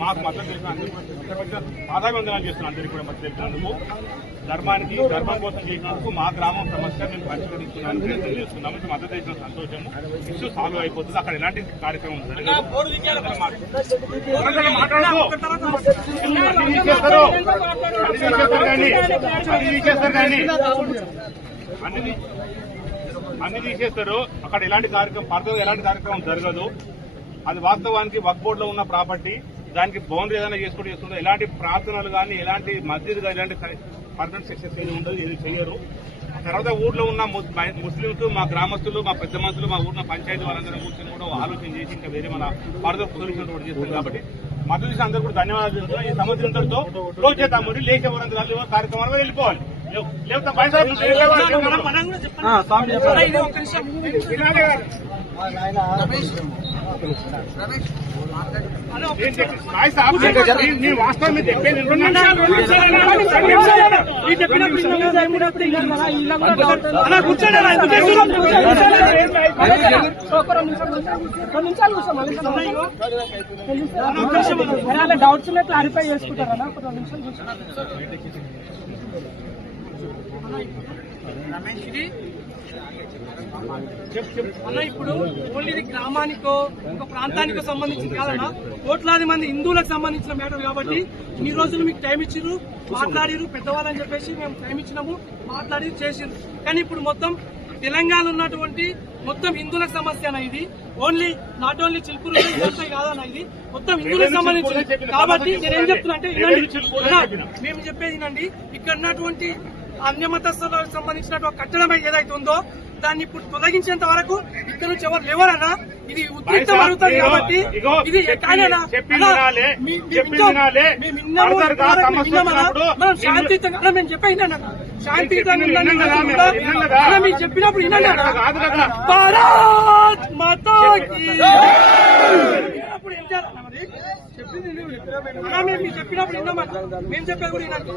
మాకు మద్దతు చేసిన పాదాభివందనాలు చేస్తున్నాను అందరికీ కూడా మద్దతు తెలిసినందుకు, ధర్మం కోసం చేసినందుకు మా గ్రామం సమస్య మేము పరిష్కరిస్తున్నాను తెలియజేస్తున్నాము. మద్దతు చేసిన సంతోషము. ఇష్యూ సాల్వ్ అయిపోతుంది. అక్కడ ఎలాంటి కార్యక్రమం అన్ని తీసేస్తారు. అక్కడ ఎలాంటి కార్యక్రమం ఎలాంటి కార్యక్రమం జరగదు. అది వాస్తవానికి వక్ఫ్ బోర్డులో ఉన్న ప్రాపర్టీ. దానికి బౌండరీ ఏదైనా చేసుకుంటూ ఎలాంటి ప్రార్థనలు కానీ ఎలాంటి మస్జిద్ కానీ ఎలాంటి పర్మనెంట్ సెక్షన్స్ ఏది ఉండదు, ఏది చేయరు. తర్వాత ఊర్లో ఉన్న ముస్లింస్, మా గ్రామస్తులు, మా పెద్ద మనుషులు, మా ఊర్లో పంచాయతీ వాళ్ళందరూ కూర్చొని కూడా ఆలోచన చేసి ఇంకా వేరే మన ఫర్దర్ సొల్యూషన్ కూడా చేస్తారు. కాబట్టి మద్దతు చేసిన అందరూ కూడా ధన్యవాదాలు చెప్తున్నాం. ఈ సంవత్సరంతో క్లోజ్ చేద్దాం. లేచే వరంతా కార్యక్రమాలు వెళ్ళిపోవాలి. వాస్తవం మీరు చెప్పేది డౌట్స్ క్లారిఫై చేసుకుంటారా? అన్న ఇప్పుడు ఓన్లీ ఇది గ్రామానికో ఒక ప్రాంతానికో సంబంధించింది కాదన్నా, కోట్లాది మంది హిందువులకు సంబంధించిన మ్యాటర్ కాబట్టి ఈ రోజులు మీకు టైం ఇచ్చిర్రు, మాట్లాడిరు పెద్దవాళ్ళని చెప్పేసి మేము టైం ఇచ్చినాము, మాట్లాడి చేసిర్రు. కానీ ఇప్పుడు మొత్తం తెలంగాణ ఉన్నటువంటి మొత్తం హిందువులకు సమస్య అన్న ఇది. నాట్ ఓన్లీ చిలుకూరు కాదన్న, ఇది మొత్తం హిందువులకు సంబంధించింది. కాబట్టి నేనేం చెప్తున్నా అంటే మేము చెప్పేది వినండి. ఇక్కడ ఉన్నటువంటి అన్యమతస్థులకు సంబంధించిన కట్టడం ఏదైతే ఉందో దాన్ని ఇప్పుడు తొలగించేంత వరకు ఇక్కడ నుంచి ఎవరు లేవరన్నా. ఇది ఉద్రిక్తం అవుతుంది కాబట్టి ఇది మనం శాంతియుతంగా మేము చెప్పేది శాంతియుతంగా మీరు చెప్పినప్పుడు వినండి. భారత్ మాతాకి అప్పుడు ఏం చేయాలన్నా? మరి చెప్పింది మీరు చెప్పినప్పుడు విన్నామా? మేము చెప్పేది కూడా వినండి.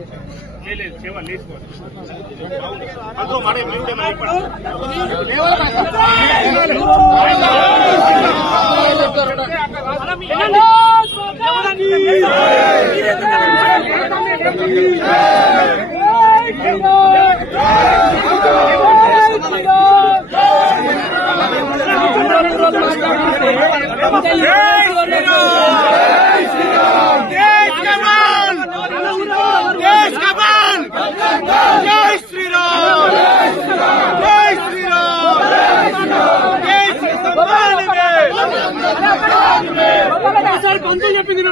చెప్పింది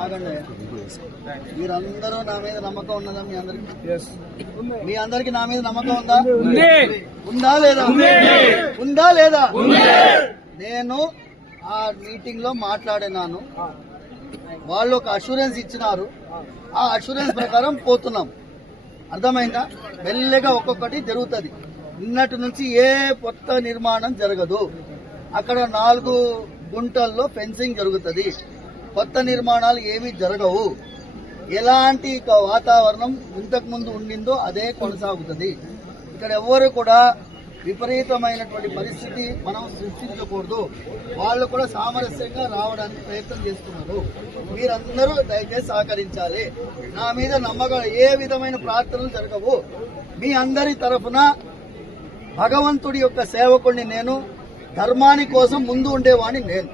ఆగండి. మీరందరూ నా మీద నమ్మకం ఉన్నదా? మీ అందరికి నా మీద నమ్మకం ఉందా? ఉందా లేదా? నేను ఆ మీటింగ్ లో మాట్లాడినాను. వాళ్ళు ఒక అష్యూరెన్స్ ఇచ్చినారు. ఆ అష్యూరెన్స్ ప్రకారం పోతున్నాం. అర్థమైందా? మెల్లగా ఒక్కొక్కటి జరుగుతుంది. నిన్నటి నుంచి ఏ కొత్త నిర్మాణం జరగదు. అక్కడ 4 గుంటల్లో ఫెన్సింగ్ జరుగుతుంది. కొత్త నిర్మాణాలు ఏమీ జరగవు. ఎలాంటి వాతావరణం ఇంతకు ముందు ఉండిందో అదే కొనసాగుతుంది. ఇక్కడ ఎవరు కూడా విపరీతమైనటువంటి పరిస్థితి మనం సృష్టించకూడదు. వాళ్ళు కూడా సామరస్యంగా రావడానికి ప్రయత్నం చేస్తున్నారు. మీరందరూ దయచేసి సహకరించాలి. నా మీద నమ్మకం, ఏ విధమైన ప్రార్థనలు జరగవు. మీ అందరి తరఫున భగవంతుడి యొక్క సేవకుడిని నేను, ధర్మాని కోసం ముందు ఉండేవాడిని నేను.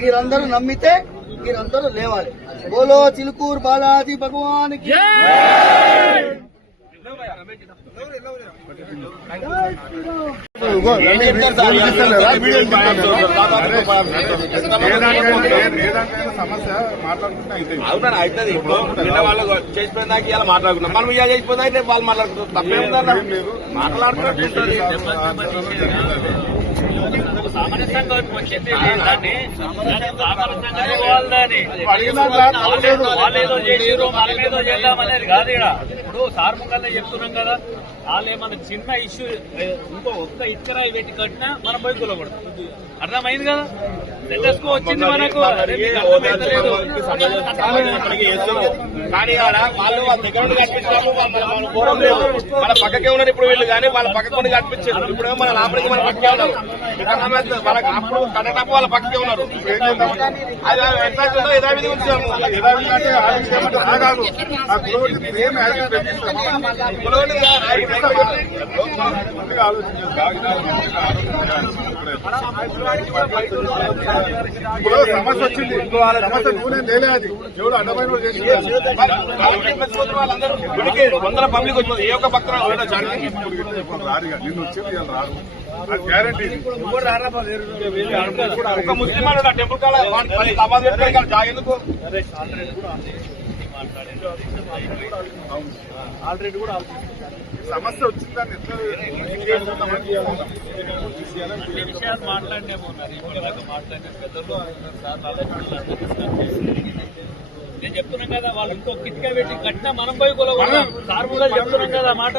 మీరందరూ నమ్మితే మీరందరూ లేవాలి. బోలో చిలుకూరు బాలాజీ భగవానికి. సమస్య మాట్లాడుకుంటే అవుతుంది. ఇప్పుడు నిన్న వాళ్ళు చేసిపోయిన దాకా ఇలా మాట్లాడుకున్నాం, మనం ఇలా చేసిపోయిన దాకా వాళ్ళు మాట్లాడుకుంటారు. తప్పేముందన్నారు, మాట్లాడుతున్నారు. సామాన్య సంఘం వచ్చింది దాన్ని సామాన్య సంఘాన్ని పోవాలని వాళ్ళు ఏదో చేసిరు మనం ఏదో చేద్దామనేది కాదు. ఇక్కడ ఇప్పుడు సార్ ముంగల్నే చెప్తున్నాం కదా, వాళ్ళు ఏమన్నా చిన్న ఇష్యూ ఇంకో ఒక్క ఇక్కరాయి పెట్టి కట్టినా మనం పోయి కూలకూడదు. అర్థమైంది కదా, లెటెస్కో వచ్చింది మనకు. కానీ వాళ్ళు వాళ్ళ దగ్గర నుండి కనిపించాము, మన పూర్వం లేదు, మన పక్కకే ఉన్నారు ఇప్పుడు వీళ్ళు, కానీ వాళ్ళ పక్కకు నుండి కనిపించారు. ఇప్పుడు మన లోపలికి మన పక్కకే ఉన్నారు, వాళ్ళకి అప్పుడు కట్టటప్పుడు వాళ్ళ పక్కకే ఉన్నారు. అది ఎట్లా ఉందో యథావిధి ఉంచాము. సమస్య వచ్చింది, సమస్య నువ్వు లేలే, అది ఎవరు అడ్డమైన వాళ్ళందరూ వందల పబ్లిక్ వచ్చింది, ఏ ఒక్క పక్కన నిన్ను వచ్చింది రారు, అది గ్యారంటీ. ఒక ముస్లిం వాడు టెంపుల్ కాడ నమాజ్ పెట్టుకోవాలి జాగేందుకు. ఆల్రెడీ కూడా సమస్య వచ్చిందని విషయాలు మాట్లాడినేమో మాట్లాడిన పెద్దలు నేను చెప్తున్నాం కదా, వాళ్ళు ఇంకో కిట్కా పెట్టి కట్టినా మనం పోయి కొలగొడతాం. సార్ కూడా చెప్తున్నాం కదా మాట.